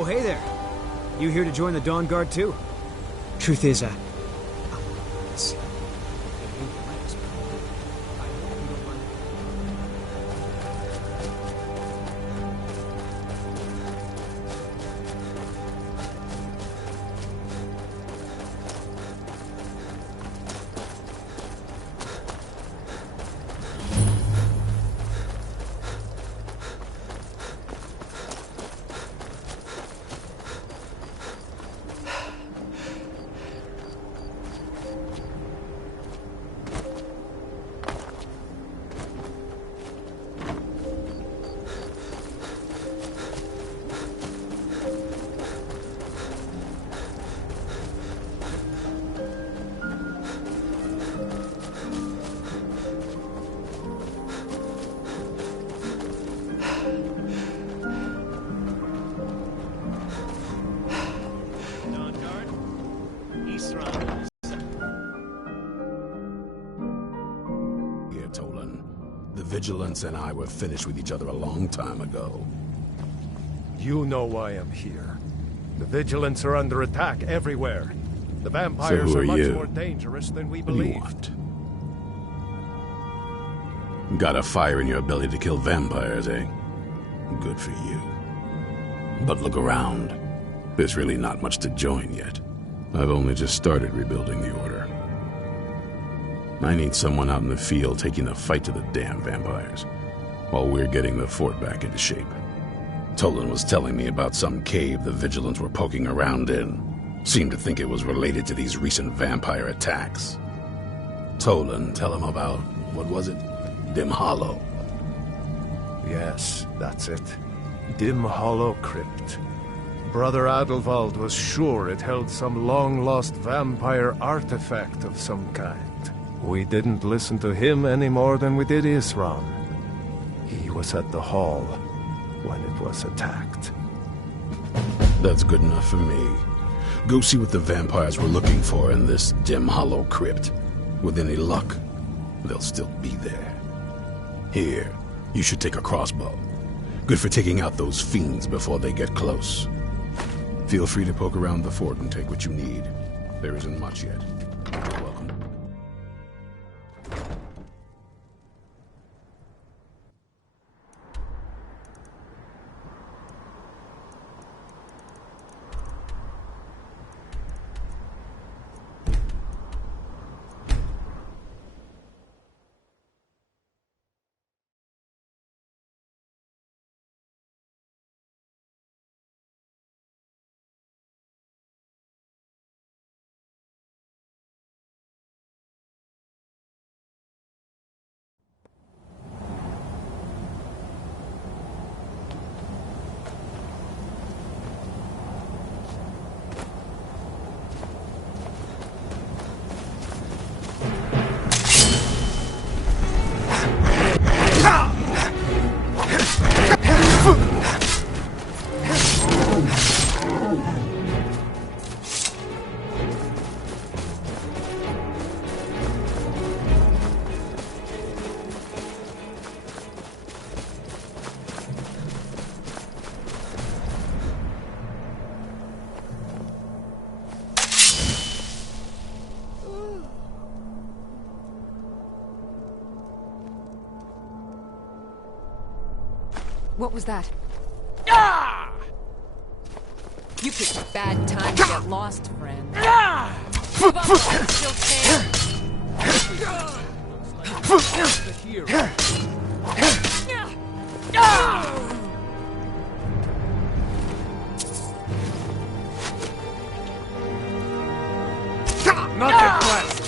Oh, hey there. You here to join the Dawnguard too? Truth is, let's see. The Vigilance and I were finished with each other a long time ago. You know why I'm here. The Vigilance are under attack everywhere. The vampires are much more dangerous than we believed. Got a fire in your belly to kill vampires, eh? Good for you. But look around. There's really not much to join yet. I've only just started rebuilding the Order. I need someone out in the field taking the fight to the damn vampires, while we're getting the fort back into shape. Tolan was telling me about some cave the Vigilants were poking around in. Seemed to think it was related to these recent vampire attacks. Tolan, tell him about, what was it? Dim Hollow. Yes, that's it. Dim Hollow Crypt. Brother Adelwald was sure it held some long-lost vampire artifact of some kind. We didn't listen to him any more than we did Isran. He was at the hall when it was attacked. That's good enough for me. Go see what the vampires were looking for in this Dim Hollow Crypt. With any luck, they'll still be there. Here, you should take a crossbow. Good for taking out those fiends before they get close. Feel free to poke around the fort and take what you need. There isn't much yet. You're welcome. What was that? Ah! You picked a bad time to get lost, friend. Ah! Give up while you still can. Looks like the hero. Not get blessed.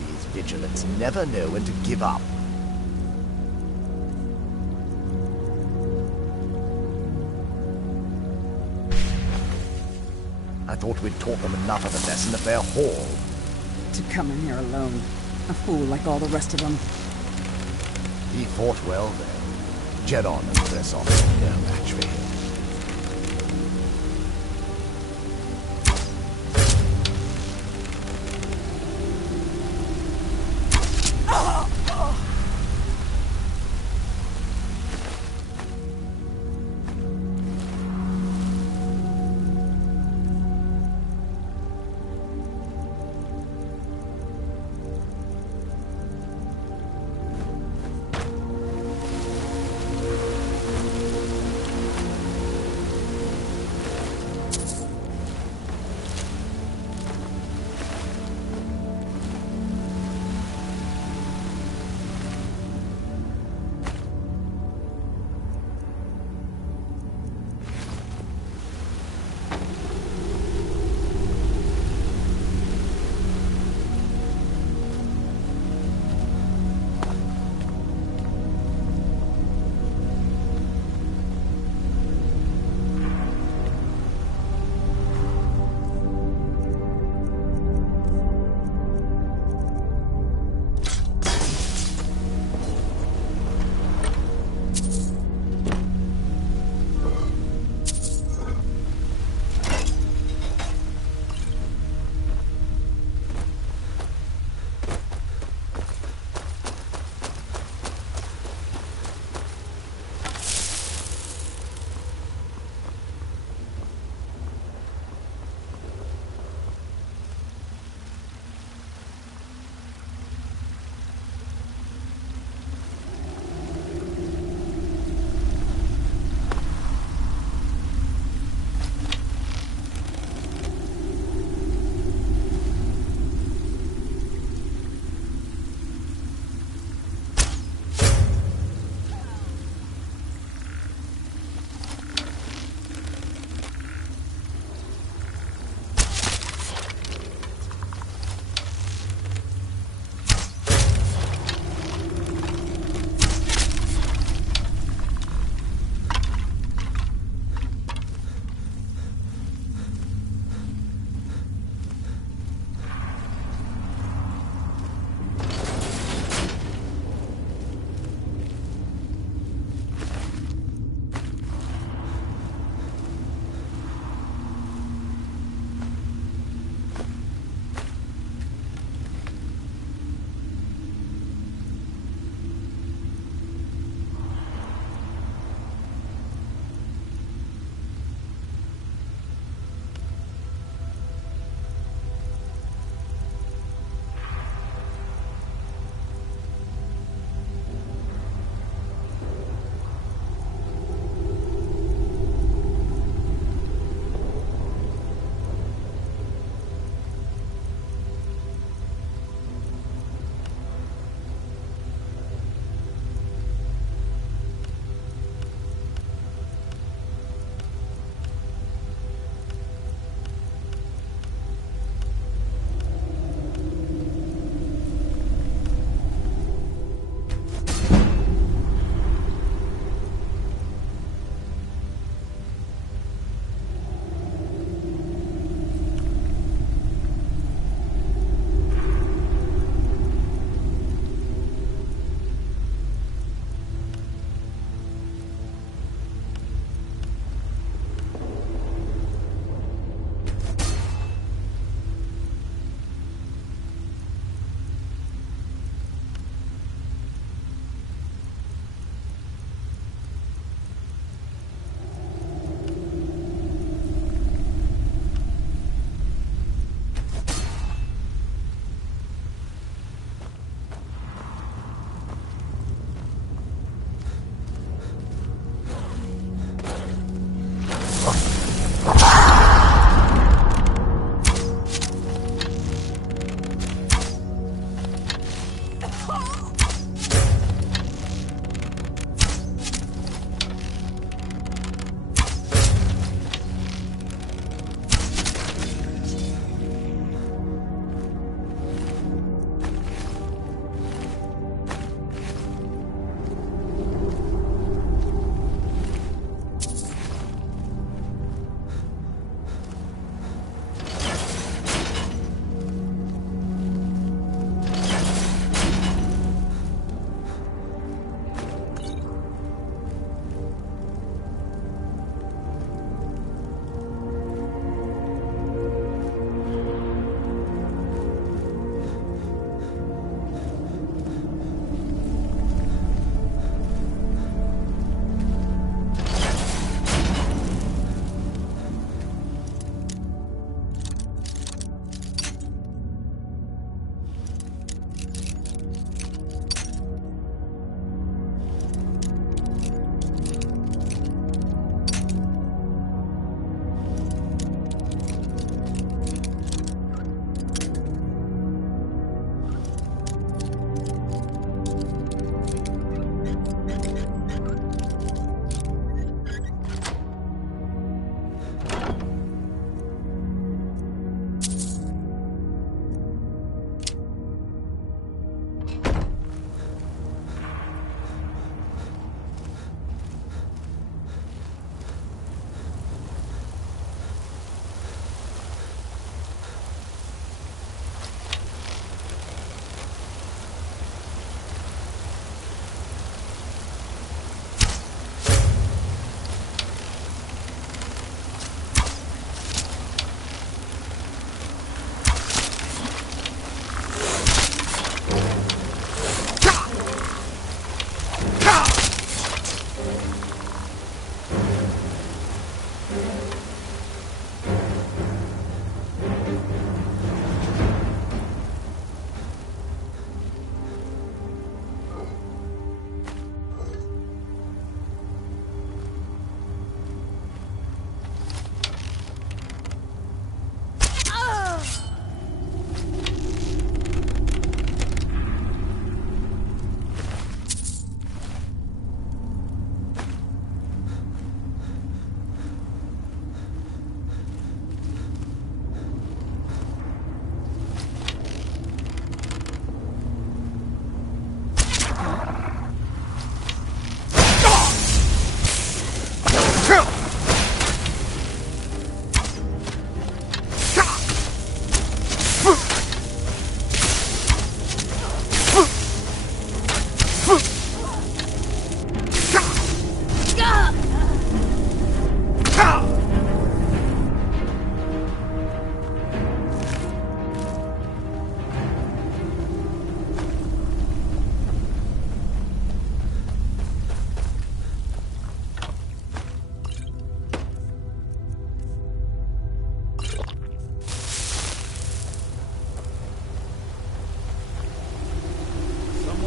These vigilants never know when to give up. I thought we'd taught them enough of a lesson at their hall. To come in here alone. A fool like all the rest of them. He fought well then. Jedon and Bresson, no match for him.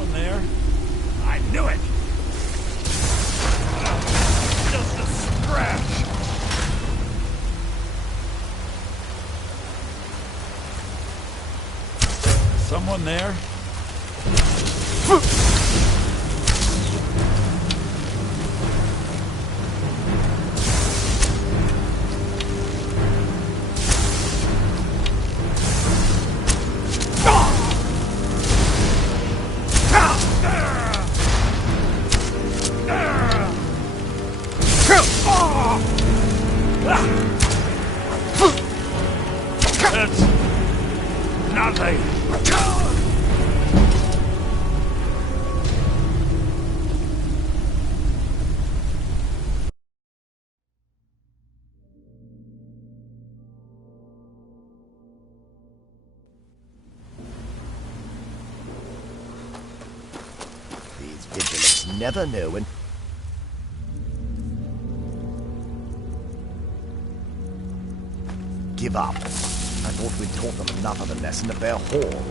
Someone there? I knew it! Just a scratch! Someone there? That's nothing. These vigilants never know when... Give up. I thought we'd taught them enough of a lesson at their hall.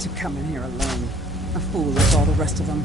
To come in here alone. A fool like all the rest of them.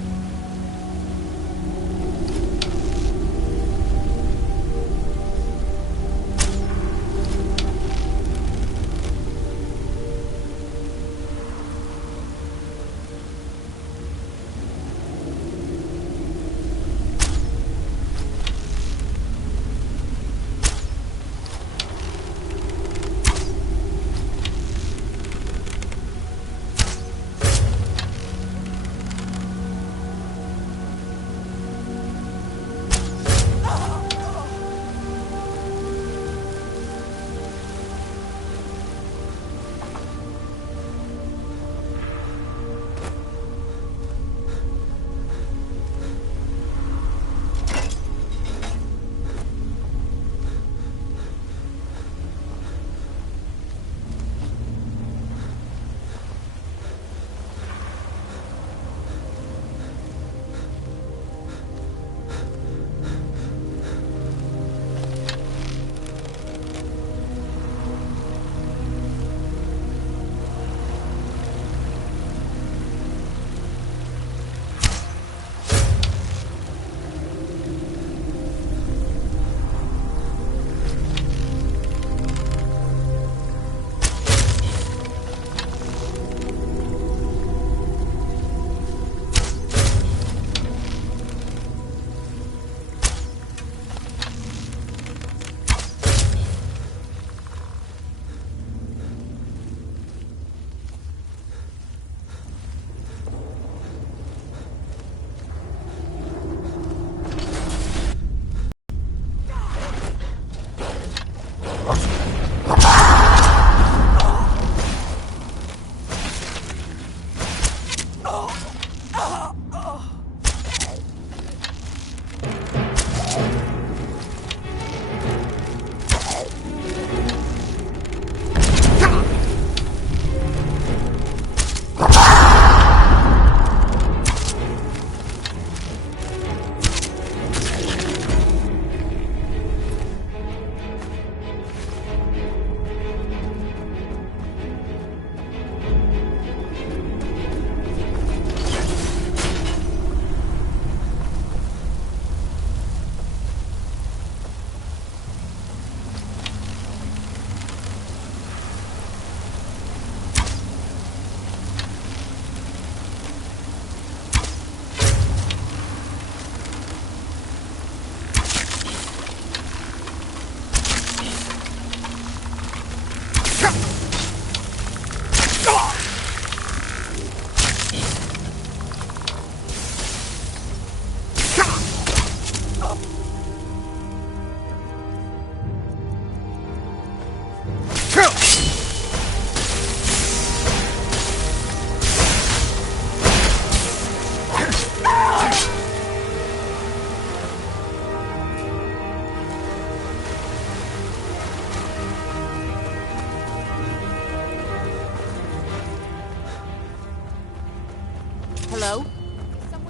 Hello?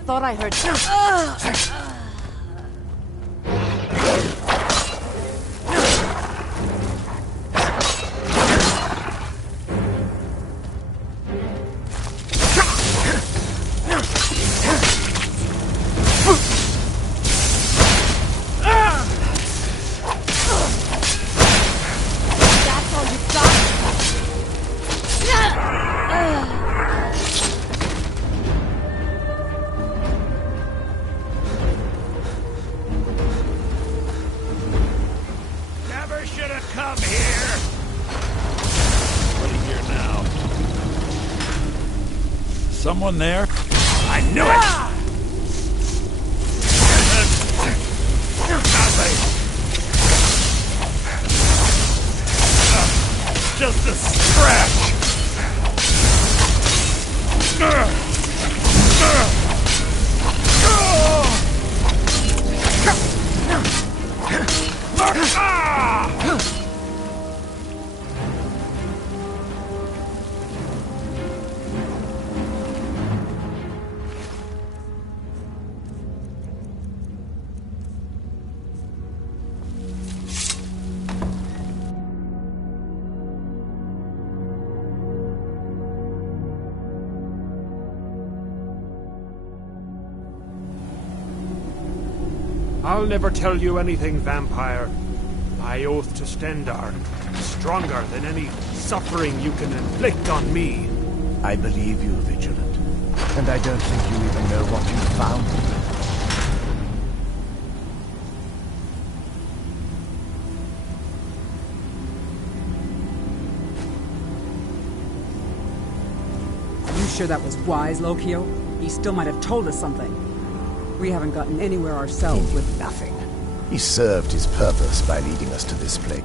Thought I heard... someone there? I knew it! Nothing! Just a scratch! I'll never tell you anything, vampire. I oath to Stendar, stronger than any suffering you can inflict on me. I believe you, Vigilant. And I don't think you even know what you found. You sure that was wise, Lokio? He still might have told us something. We haven't gotten anywhere ourselves with Nothing. He served his purpose by leading us to this place.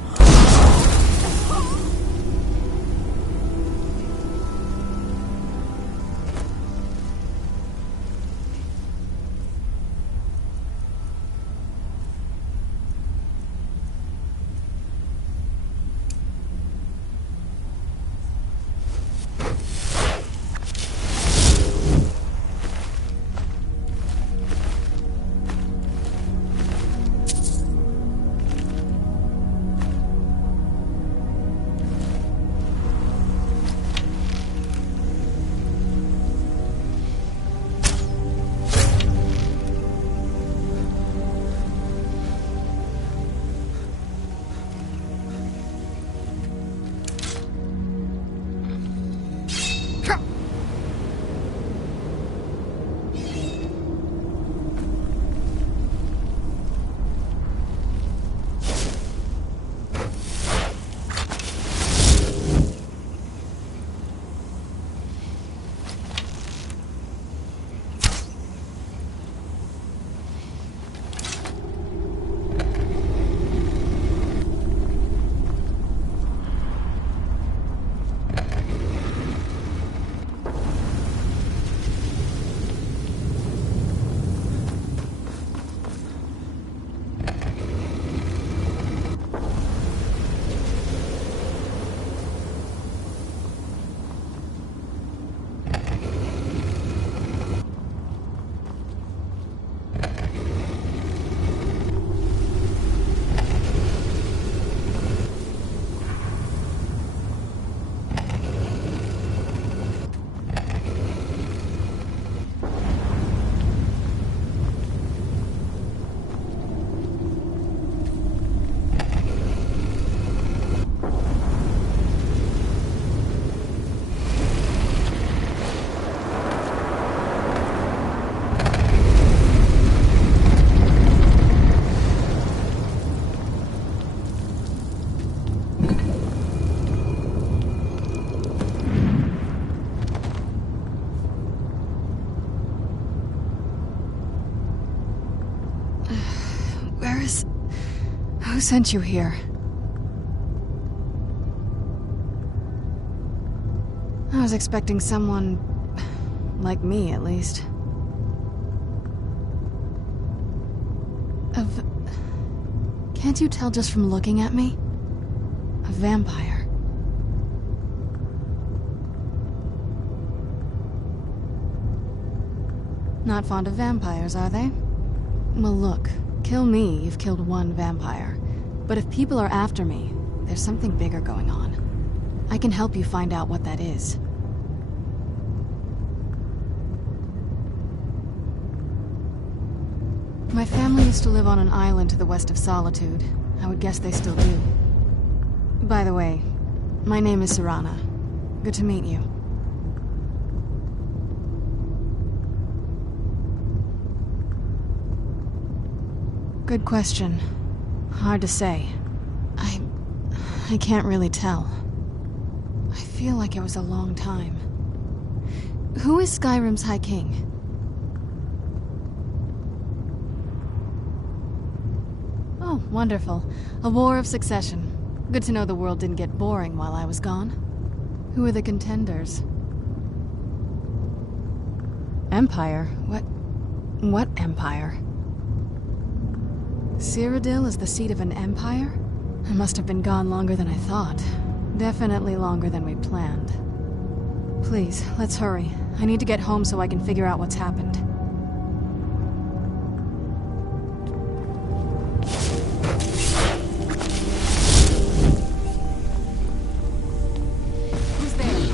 Who sent you here? I was expecting someone... like me, at least. Can't you tell just from looking at me? A vampire. Not fond of vampires, are they? Well, look. Kill me, you've killed one vampire. But if people are after me, there's something bigger going on. I can help you find out what that is. My family used to live on an island to the west of Solitude. I would guess they still do. By the way, my name is Serana. Good to meet you. Good question. Hard to say. I can't really tell. I feel like it was a long time. Who is Skyrim's High King? Oh, wonderful. A war of succession. Good to know the world didn't get boring while I was gone. Who are the contenders? Empire? What empire? Cyrodiil is the seat of an empire? I must have been gone longer than I thought. Definitely longer than we planned. Please, let's hurry. I need to get home so I can figure out what's happened. Who's there?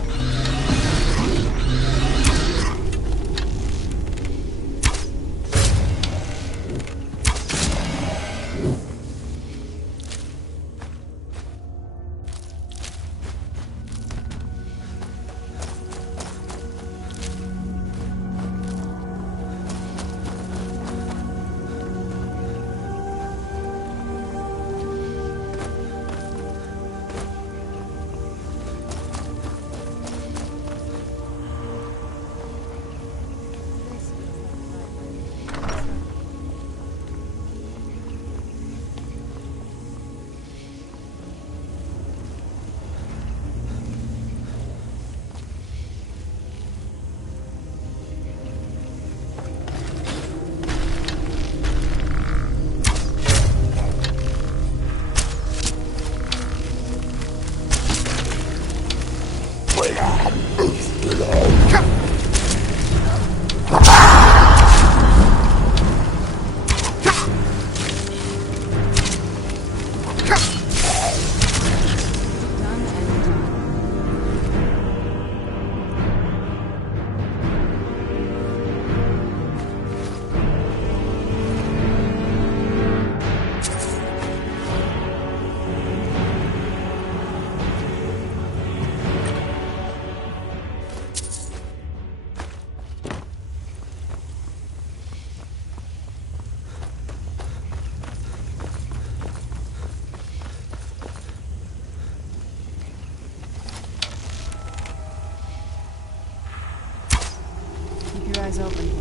Eyes open here.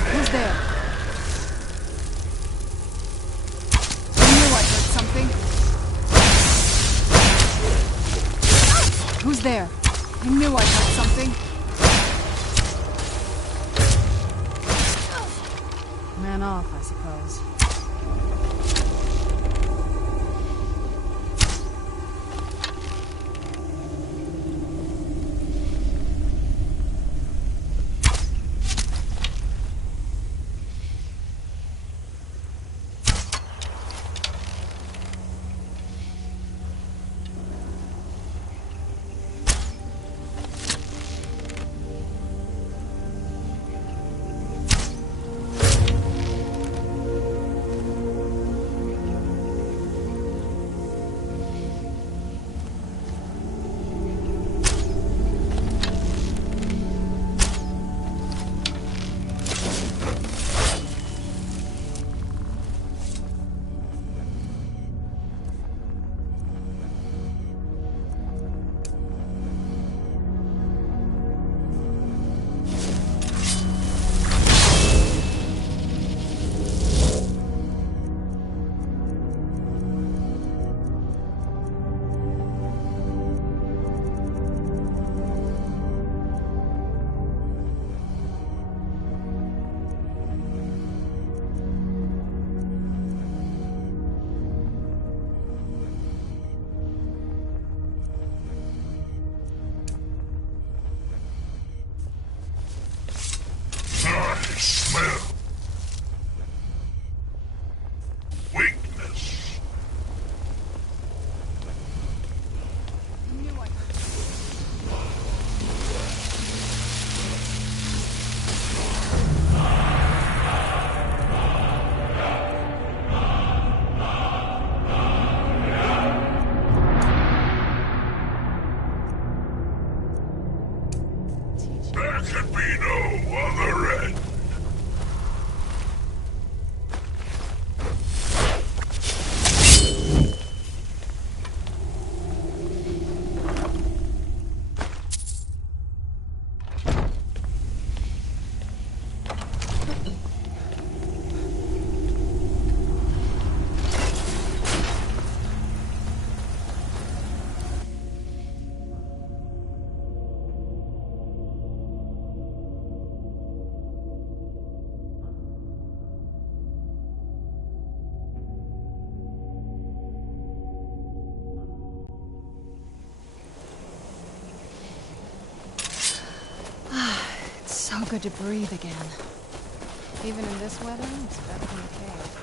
Who's there? I knew I heard something. Who's there? I knew I heard something. Man off, I suppose. So good to breathe again. Even in this weather, it's better than the cave.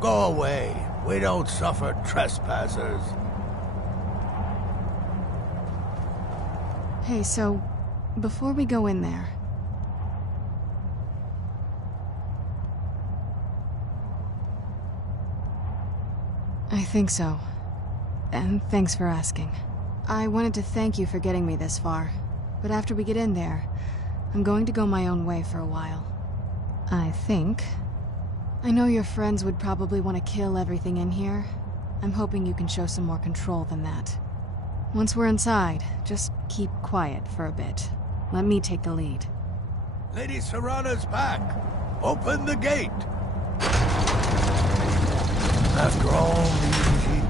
Go away. We don't suffer trespassers. Hey, so, before we go in there... I think so. And thanks for asking. I wanted to thank you for getting me this far, but after we get in there, I'm going to go my own way for a while. I think. I know your friends would probably want to kill everything in here. I'm hoping you can show some more control than that. Once we're inside, just keep quiet for a bit. Let me take the lead. Lady Serana's back. Open the gate. After all these years...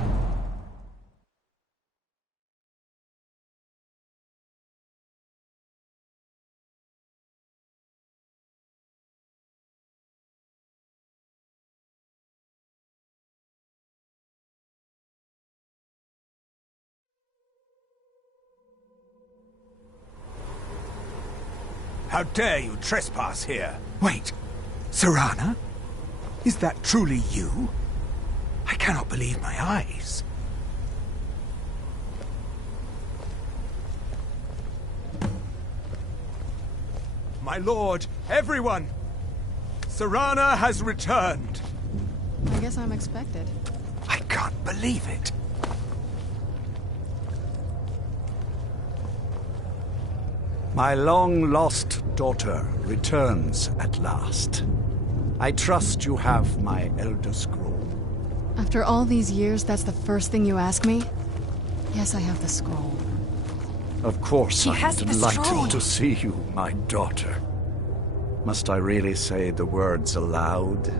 How dare you trespass here? Wait, Serana? Is that truly you? I cannot believe my eyes. My lord, everyone! Serana has returned! I guess I'm expected. I can't believe it. My long-lost daughter returns at last. I trust you have my Elder Scroll. After all these years, that's the first thing you ask me? Yes, I have the scroll. Of course, I'm has the scroll. delighted to see you, my daughter. Must I really say the words aloud?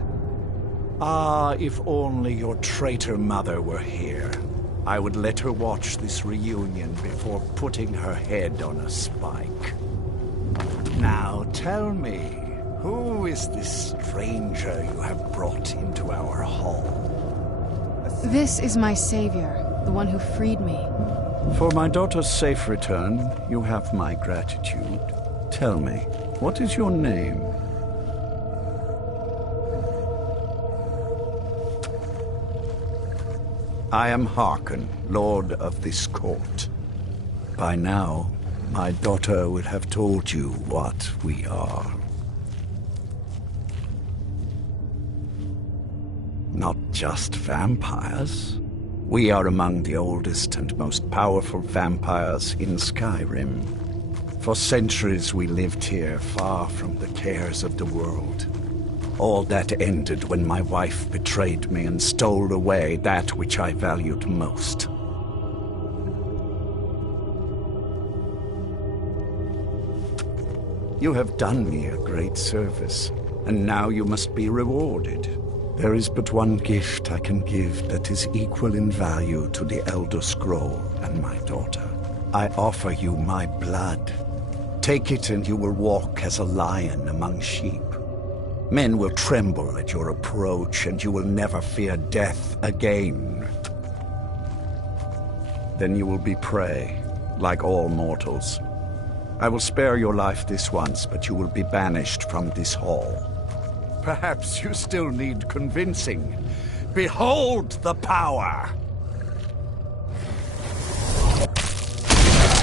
Ah, if only your traitor mother were here. I would let her watch this reunion before putting her head on a spike. Now tell me, who is this stranger you have brought into our hall? This is my savior, the one who freed me. For my daughter's safe return, you have my gratitude. Tell me, what is your name? I am Harkon, Lord of this court. By now, my daughter would have told you what we are. Not just vampires. We are among the oldest and most powerful vampires in Skyrim. For centuries we lived here, far from the cares of the world. All that ended when my wife betrayed me and stole away that which I valued most. You have done me a great service, and now you must be rewarded. There is but one gift I can give that is equal in value to the Elder Scroll and my daughter. I offer you my blood. Take it and you will walk as a lion among sheep. Men will tremble at your approach and you will never fear death again. Then you will be prey, like all mortals. I will spare your life this once, but you will be banished from this hall. Perhaps you still need convincing. Behold the power!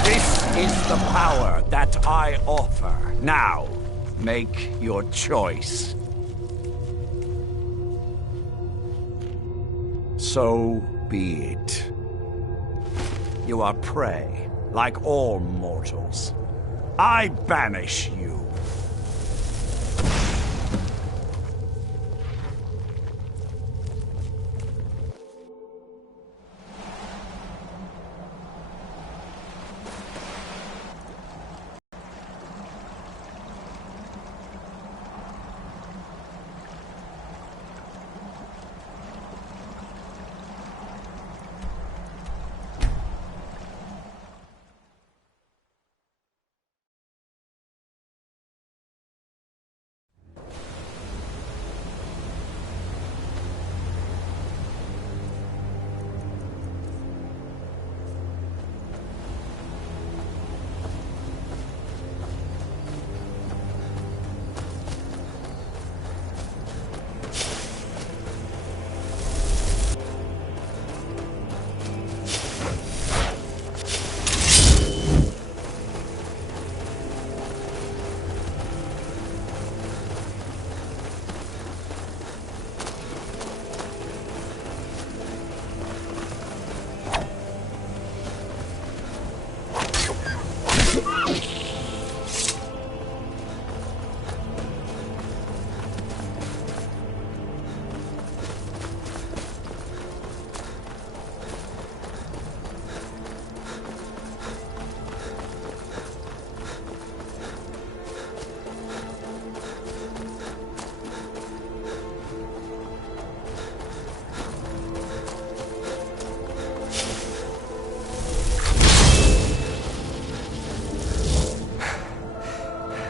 This is the power that I offer. Now, make your choice. So be it. You are prey, like all mortals. I banish you.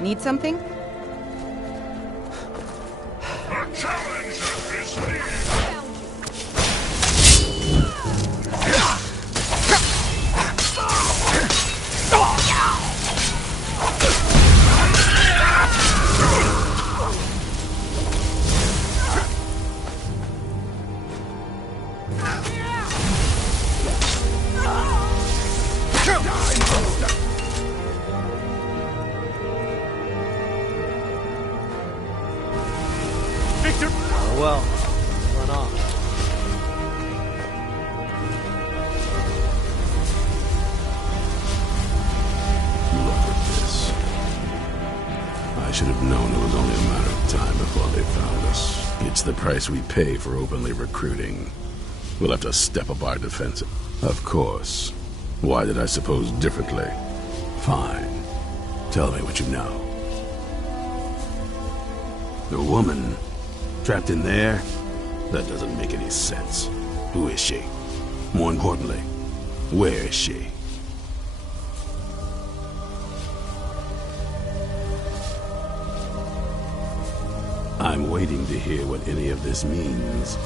Need something? Well, run off. Look at this. I should have known it was only a matter of time before they found us. It's the price we pay for openly recruiting. We'll have to step up our defense. Of course. Why did I suppose differently? Fine. Tell me what you know. The woman trapped in there? That doesn't make any sense. Who is she? More importantly, where is she? I'm waiting to hear what any of this means.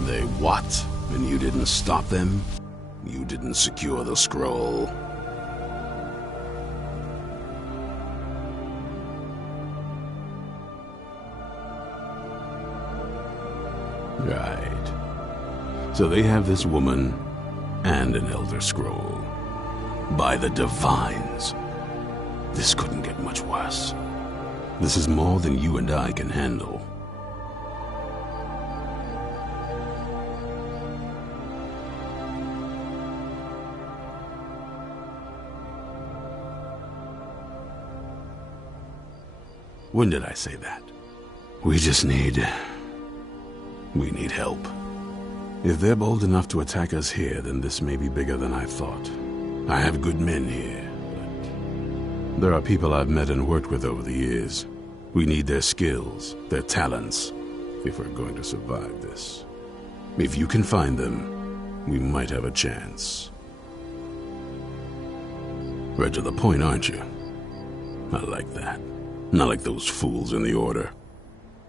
They what? And you didn't stop them? You didn't secure the scroll? Right. So they have this woman and an Elder Scroll. By the Divines. This couldn't get much worse. This is more than you and I can handle. When did I say that? We need help. If they're bold enough to attack us here, then this may be bigger than I thought. I have good men here, but there are people I've met and worked with over the years. We need their skills, their talents, if we're going to survive this. If you can find them, we might have a chance. Right to the point, aren't you? I like that. Not like those fools in the Order.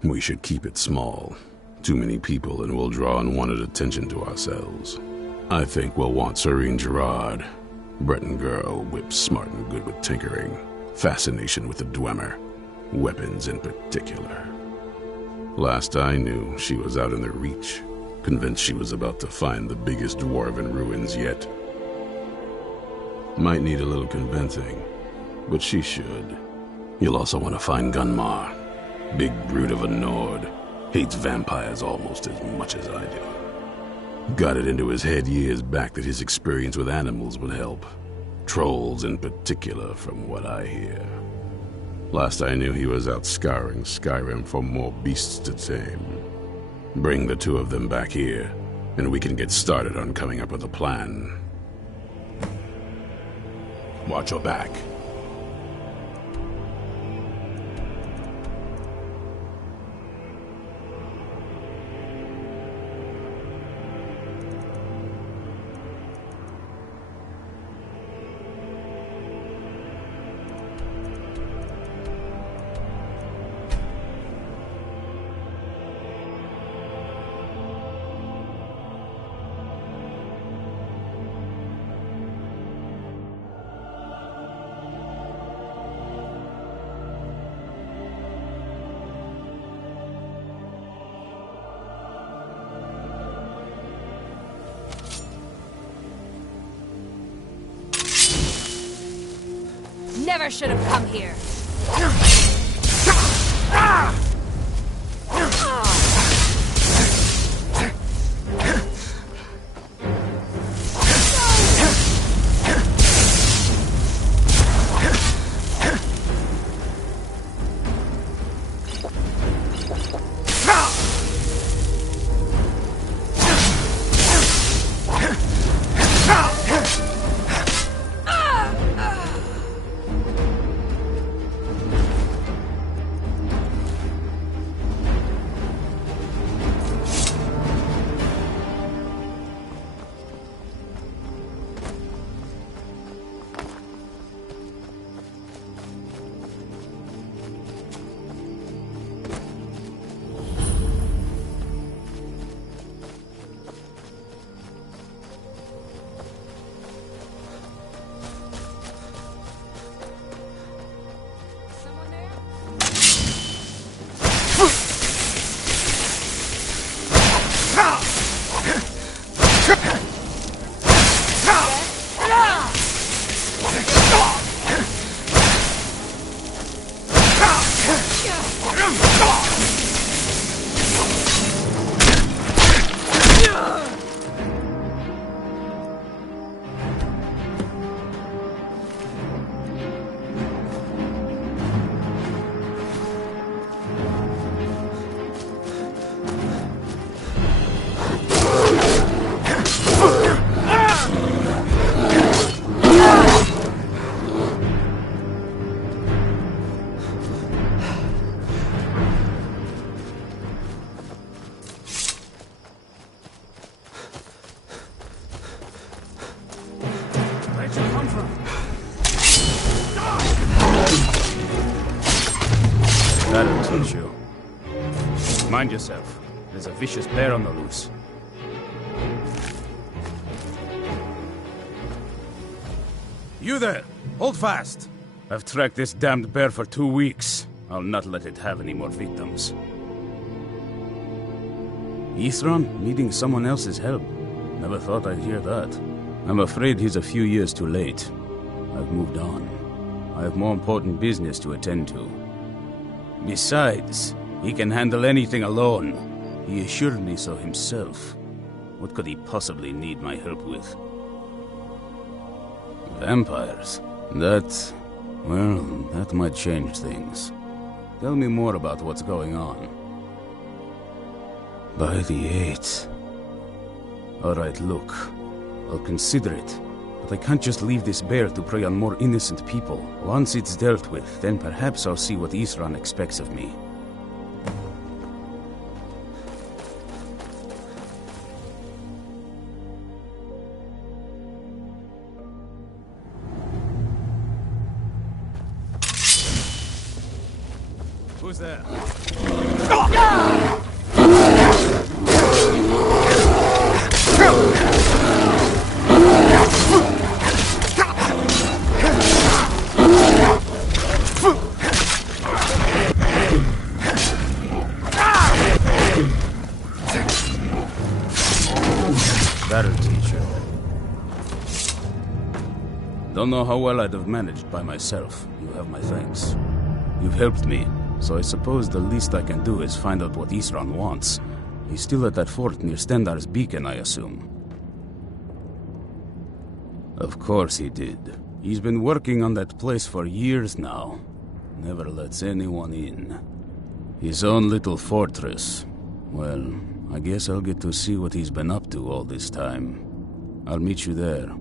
We should keep it small. Too many people and we'll draw unwanted attention to ourselves. I think we'll want Serene Gerard. Breton girl, whip smart and good with tinkering. Fascination with the Dwemer. Weapons in particular. Last I knew, she was out in the Reach. Convinced she was about to find the biggest dwarven ruins yet. Might need a little convincing, but she should. You'll also want to find Gunmar. Big brute of a Nord. Hates vampires almost as much as I do. Got it into his head years back that his experience with animals would help. Trolls in particular, from what I hear. Last I knew, he was out scouring Skyrim for more beasts to tame. Bring the two of them back here, and we can get started on coming up with a plan. Watch your back. Never should have come here. That'll teach you. Mind yourself. There's a vicious bear on the loose. You there! Hold fast! I've tracked this damned bear for 2 weeks. I'll not let it have any more victims. Ithron needing someone else's help. Never thought I'd hear that. I'm afraid he's a few years too late. I've moved on. I have more important business to attend to. Besides, he can handle anything alone. He assured me so himself. What could he possibly need my help with? Vampires? That might change things. Tell me more about what's going on. By the 8th. Alright, look. I'll consider it. But I can't just leave this bear to prey on more innocent people. Once it's dealt with, then perhaps I'll see what Isran expects of me. Who's there? That'll teach you. Don't know how well I'd have managed by myself. You have my thanks. You've helped me, so I suppose the least I can do is find out what Isran wants. He's still at that fort near Stendar's beacon, I assume. Of course he did. He's been working on that place for years now. Never lets anyone in. His own little fortress. Well, I guess I'll get to see what he's been up to all this time. I'll meet you there.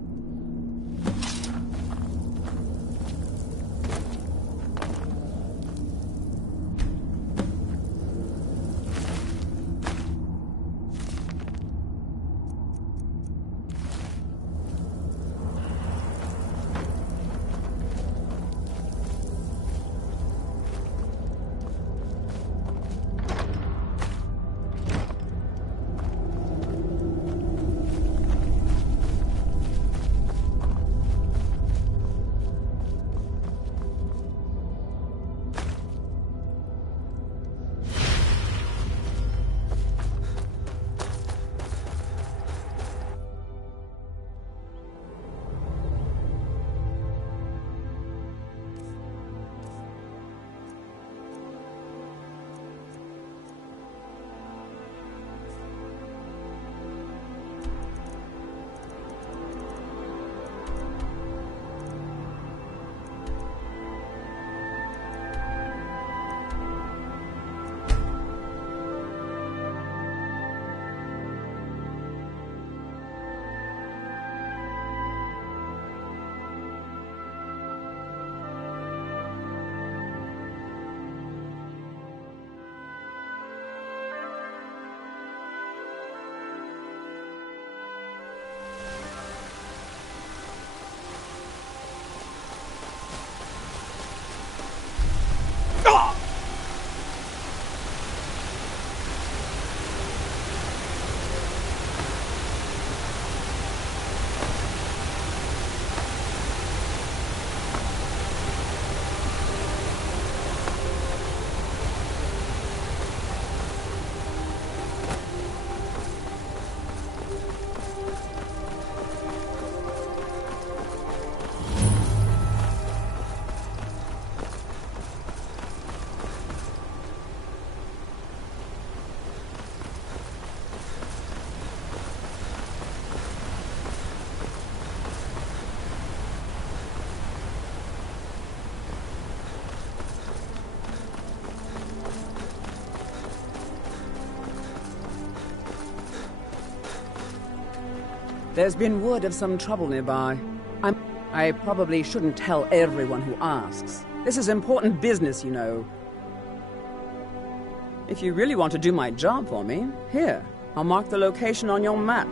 There's been word of some trouble nearby. I probably shouldn't tell everyone who asks. This is important business, you know. If you really want to do my job for me, here, I'll mark the location on your map.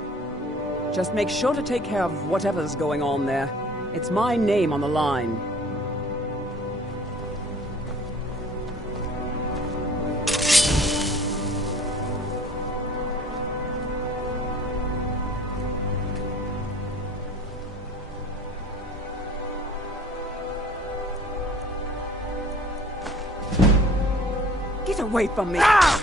Just make sure to take care of whatever's going on there. It's my name on the line. Get away from me! Ah!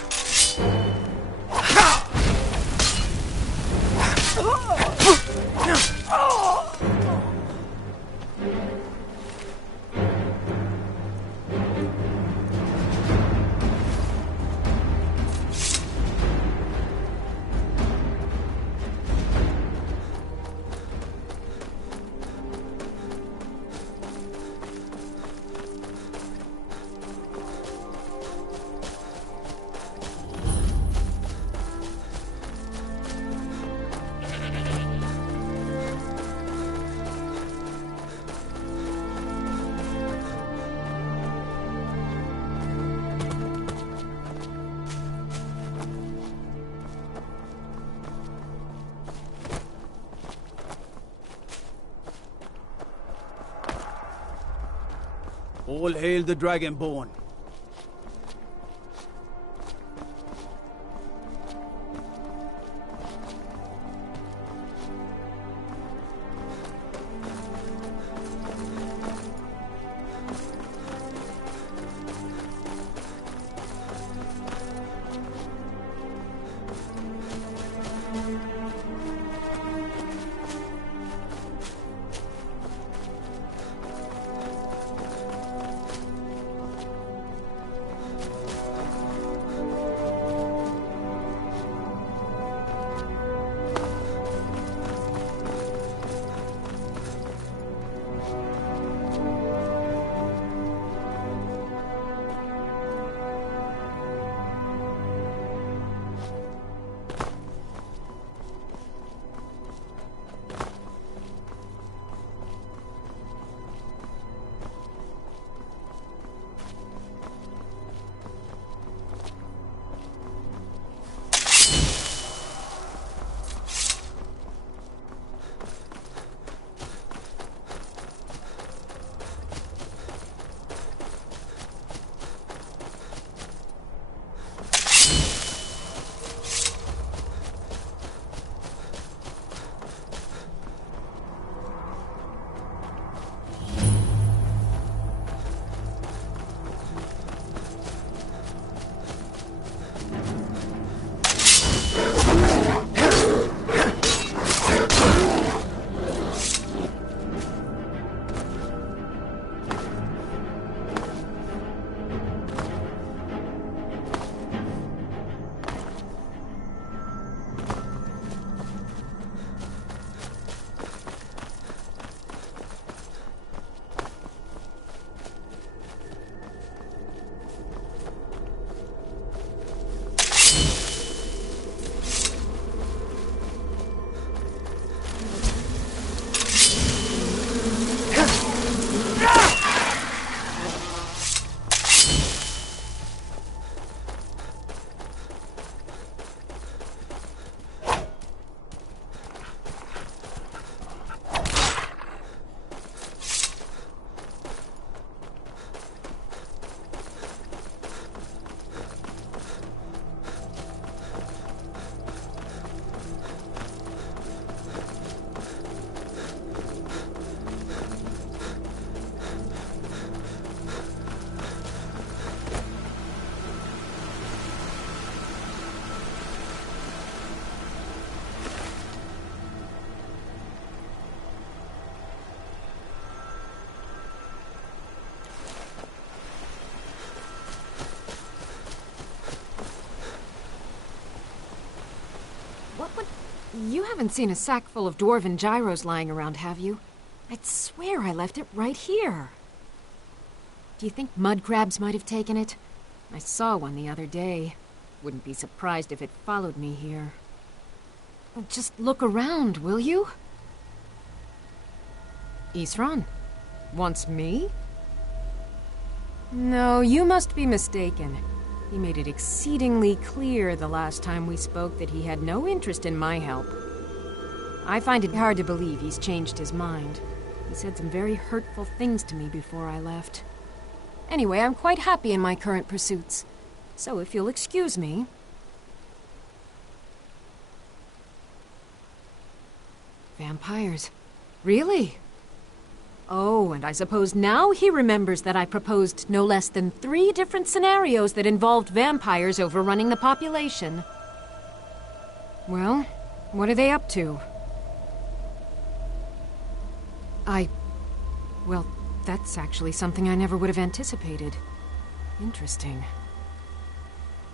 All hail the Dragonborn. You haven't seen a sack full of dwarven gyros lying around, have you? I'd swear I left it right here. Do you think mud crabs might have taken it? I saw one the other day. Wouldn't be surprised if it followed me here. Just look around, will you? Isran? Wants me? No, you must be mistaken. He made it exceedingly clear the last time we spoke that he had no interest in my help. I find it hard to believe he's changed his mind. He said some very hurtful things to me before I left. Anyway, I'm quite happy in my current pursuits. So if you'll excuse me... Vampires. Really? Oh, and I suppose now he remembers that I proposed no less than 3 different scenarios that involved vampires overrunning the population. Well, what are they up to? Well, that's actually something I never would have anticipated. Interesting.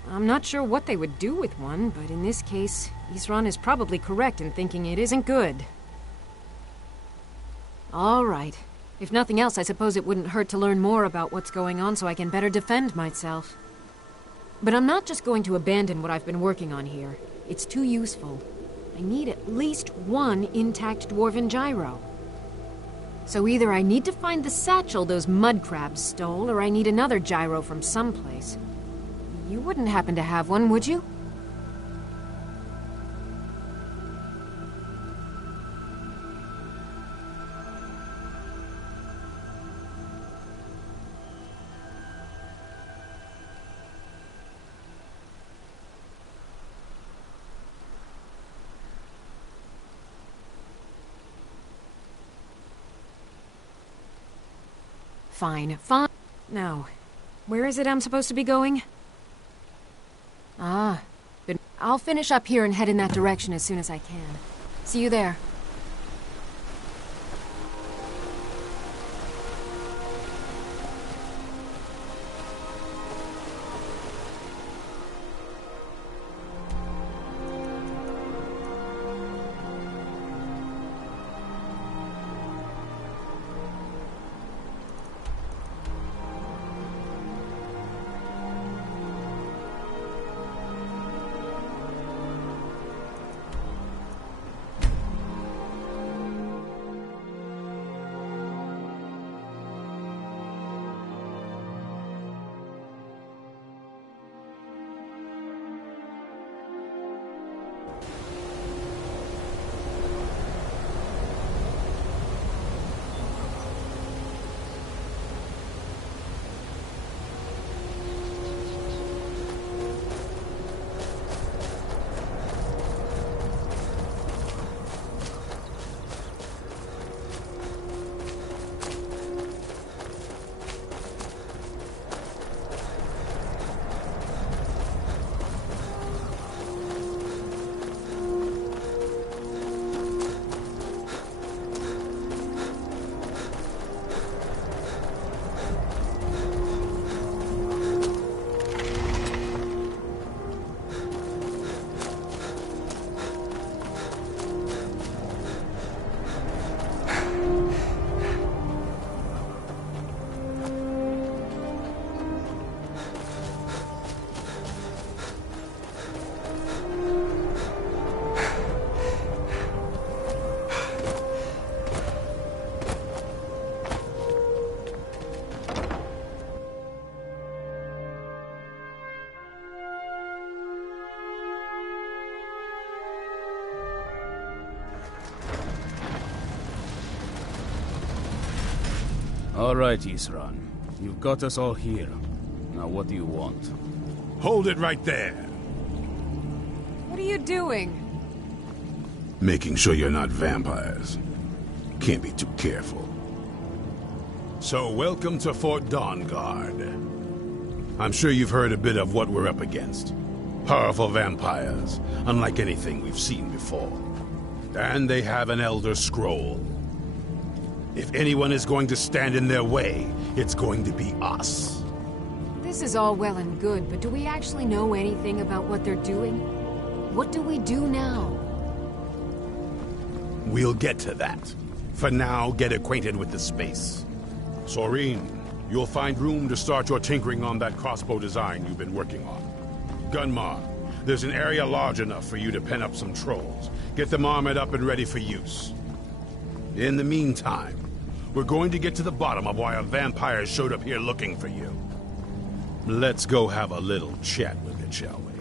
I'm not sure what they would do with one, but in this case, Isran is probably correct in thinking it isn't good. All right. If nothing else, I suppose it wouldn't hurt to learn more about what's going on so I can better defend myself. But I'm not just going to abandon what I've been working on here. It's too useful. I need at least 1 intact dwarven gyro. So either I need to find the satchel those mud crabs stole, or I need another gyro from someplace. You wouldn't happen to have one, would you? Fine. Now, where is it I'm supposed to be going? Ah, but I'll finish up here and head in that direction as soon as I can. See you there. All right, Isran. You've got us all here. Now what do you want? Hold it right there. What are you doing? Making sure you're not vampires. Can't be too careful. So, welcome to Fort Dawnguard. I'm sure you've heard a bit of what we're up against. Powerful vampires, unlike anything we've seen before. And they have an Elder Scroll. If anyone is going to stand in their way, it's going to be us. This is all well and good, but do we actually know anything about what they're doing? What do we do now? We'll get to that. For now, get acquainted with the space. Soreen, you'll find room to start your tinkering on that crossbow design you've been working on. Gunmar, there's an area large enough for you to pen up some trolls. Get them armored up and ready for use. In the meantime, we're going to get to the bottom of why a vampire showed up here looking for you. Let's go have a little chat with it, shall we?